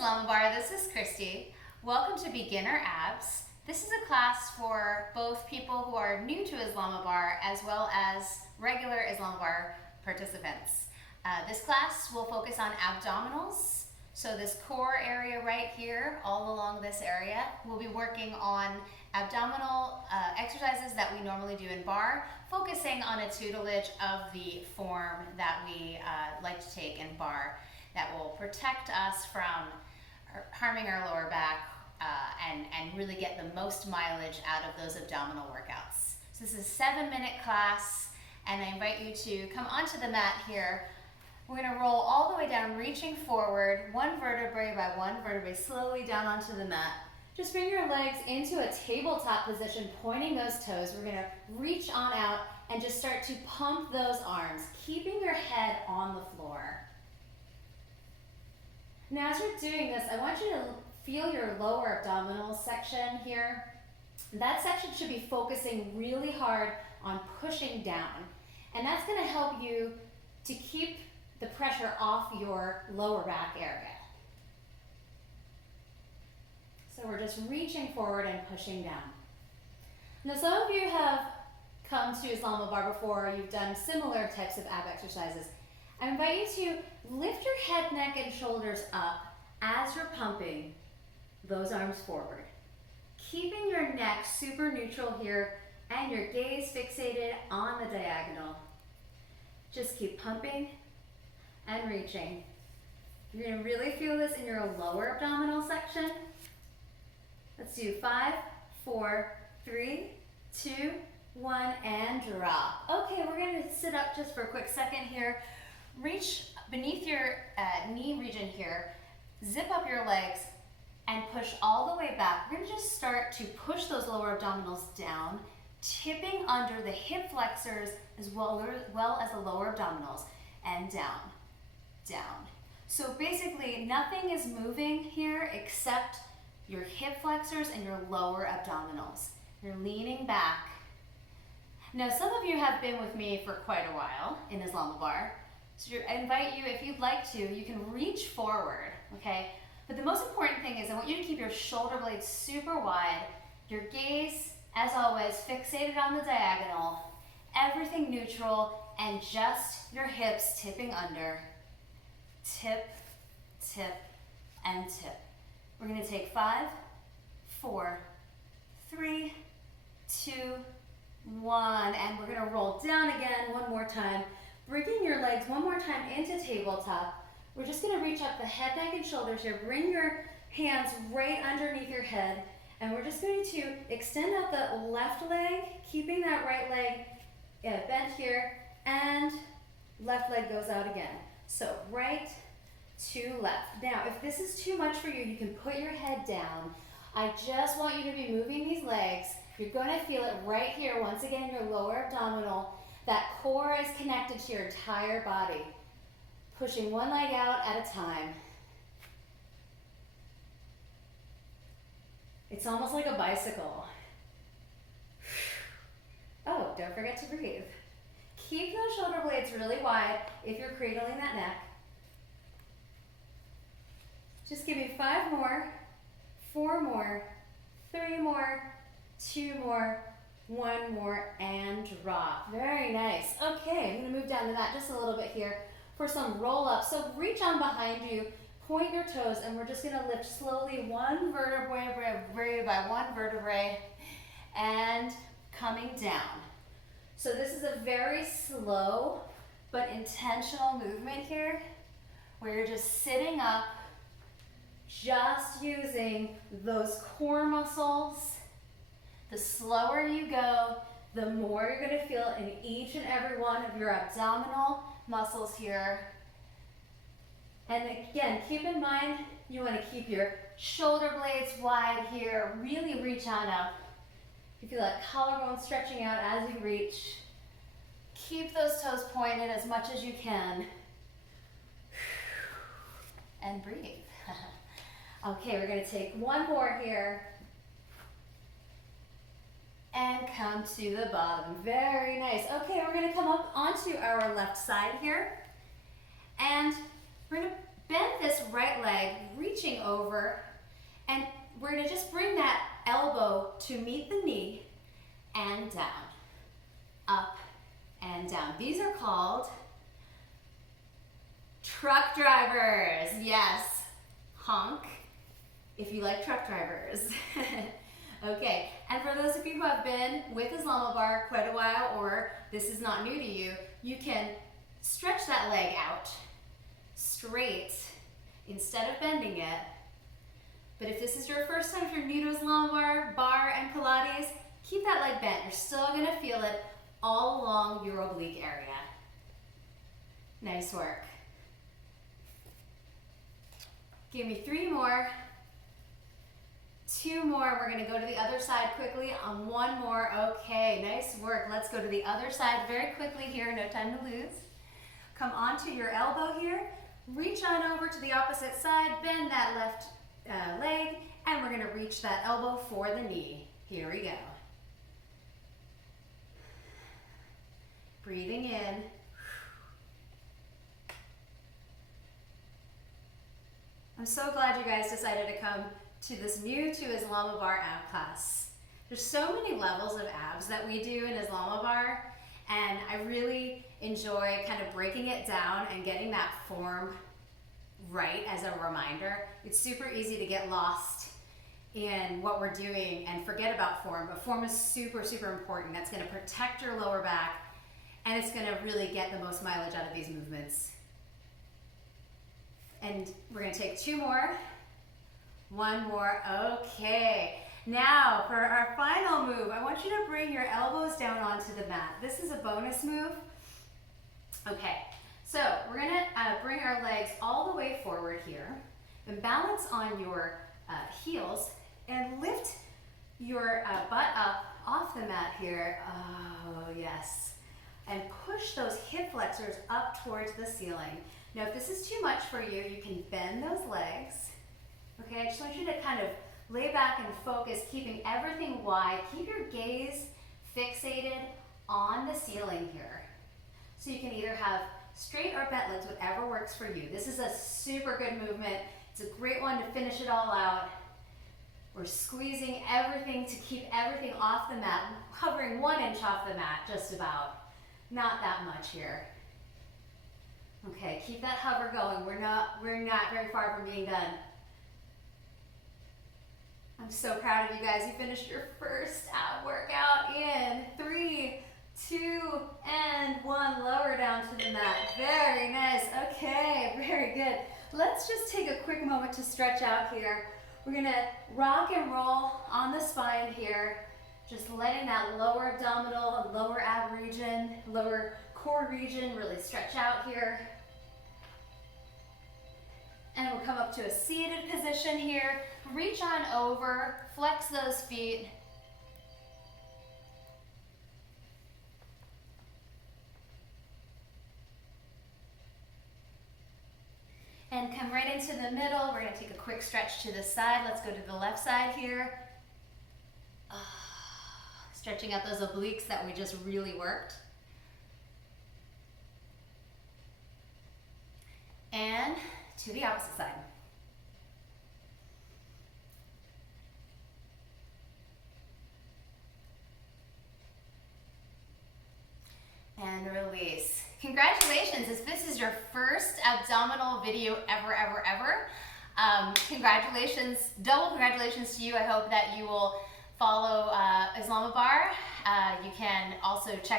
ISLAMABARRE, this is Christy. Welcome to Beginner Abs. This is a class for both people who are new to ISLAMABARRE as well as regular ISLAMABARRE participants. This class will focus on abdominals. So this core area right here, all along this area, we'll be working on abdominal exercises that we normally do in barre, focusing on a tutelage of the form that we like to take in barre that will protect us from harming our lower back and really get the most mileage out of those abdominal workouts. So this is a 7-minute class, and I invite you to come onto the mat here. We're going to roll all the way down, reaching forward, one vertebrae by one vertebrae, slowly down onto the mat. Just bring your legs into a tabletop position, pointing those toes. We're going to reach on out and just start to pump those arms, keeping your head on the floor. Now, as you're doing this, I want you to feel your lower abdominal section here. That section should be focusing really hard on pushing down. And that's going to help you to keep the pressure off your lower back area. So we're just reaching forward and pushing down. Now, some of you have come to ISLAMABARRE before, you've done similar types of ab exercises. I invite you to lift your head, neck, and shoulders up as you're pumping those arms forward. Keeping your neck super neutral here and your gaze fixated on the diagonal. Just keep pumping and reaching. You're going to really feel this in your lower abdominal section. Let's do 5, 4, 3, 2, 1, and drop. Okay, we're going to sit up just for a quick second here. Reach beneath your knee region here, zip up your legs, and push all the way back. We're going to just start to push those lower abdominals down, tipping under the hip flexors as well as the lower abdominals, and down, down. So basically, nothing is moving here except your hip flexors and your lower abdominals. You're leaning back. Now, some of you have been with me for quite a while in ISLAMABARRE. So I invite you, if you'd like to, you can reach forward, okay? But the most important thing is I want you to keep your shoulder blades super wide, your gaze, as always, fixated on the diagonal, everything neutral, and just your hips tipping under. Tip, tip, and tip. We're going to take 5, 4, 3, 2, 1, and we're going to roll down again one more time. Bringing your legs one more time into tabletop. We're just going to reach up the head, neck, and shoulders here. Bring your hands right underneath your head. And we're just going to extend out the left leg, keeping that right leg bent here. And left leg goes out again. So right to left. Now, if this is too much for you, you can put your head down. I just want you to be moving these legs. You're going to feel it right here. Once again, your lower abdominal. That core is connected to your entire body. Pushing one leg out at a time. It's almost like a bicycle. Oh, don't forget to breathe. Keep those shoulder blades really wide if you're cradling that neck. Just give me 5 more, 4 more, 3 more, 2 more, 1 more, and drop. Very nice. Okay, I'm going to move down to that just a little bit here for some roll-ups. So reach on behind you, point your toes, and we're just going to lift slowly one vertebrae by one vertebrae and coming down. So this is a very slow but intentional movement here where you're just sitting up, just using those core muscles. The slower you go, the more you're going to feel in each and every one of your abdominal muscles here. And again, keep in mind, you want to keep your shoulder blades wide here. Really reach on up. You feel that collarbone stretching out as you reach. Keep those toes pointed as much as you can. And breathe. Okay, we're going to take one more here. And come to the bottom. Very nice. Okay, we're going to come up onto our left side here. And we're going to bend this right leg, reach reaching over, and we're gonna just bring that elbow to meet the knee and down, up and down. These are called truck drivers. Yes, honk if you like truck drivers. Okay, and for those of you who have been with ISLAMABARRE quite a while, or this is not new to you, you can stretch that leg out straight instead of bending it. But if this is your first time, if you're new to ISLAMABARRE, barre, and Pilates, keep that leg bent. You're still gonna feel it all along your oblique area. Nice work. Give me 3 more. 2 more. We're gonna go to the other side quickly on 1 more. Okay, nice work. Let's go to the other side very quickly here, no time to lose. Come onto your elbow here. Reach on over to the opposite side, bend that left leg, and we're gonna reach that elbow for the knee. Here we go. Breathing in. I'm so glad you guys decided to come to this new to ISLAMABARRE ab class. There's so many levels of abs that we do in ISLAMABARRE, and I really enjoy kind of breaking it down and getting that form right as a reminder. It's super easy to get lost in what we're doing and forget about form, but form is super, super important. That's gonna protect your lower back, and it's gonna really get the most mileage out of these movements. And we're gonna take 2 more. 1 more, okay. Now for our final move, I want you to bring your elbows down onto the mat. This is a bonus move. Okay, so we're gonna bring our legs all the way forward here and balance on your heels and lift your butt up off the mat here. Oh, yes. And push those hip flexors up towards the ceiling. Now, if this is too much for you, you can bend those legs. Okay, I just want you to kind of lay back and focus, keeping everything wide. Keep your gaze fixated on the ceiling here. So you can either have straight or bent legs, whatever works for you. This is a super good movement. It's a great one to finish it all out. We're squeezing everything to keep everything off the mat, hovering 1 inch off the mat, just about. Not that much here. Okay, keep that hover going. We're not very far from being done. I'm so proud of you guys. You finished your first ab workout in 3, 2, and 1. Lower down to the mat. Very nice. Okay, very good. Let's just take a quick moment to stretch out here. We're gonna rock and roll on the spine here, just letting that lower abdominal, lower ab region, lower core region really stretch out here. And we'll come up to a seated position here. Reach on over, flex those feet. And come right into the middle. We're gonna take a quick stretch to the side. Let's go to the left side here. Stretching out those obliques that we just really worked. And to the opposite side. And release. Congratulations, if this is your first abdominal video ever. Congratulations, double congratulations to you. I hope that you will follow ISLAMABARRE. You can also check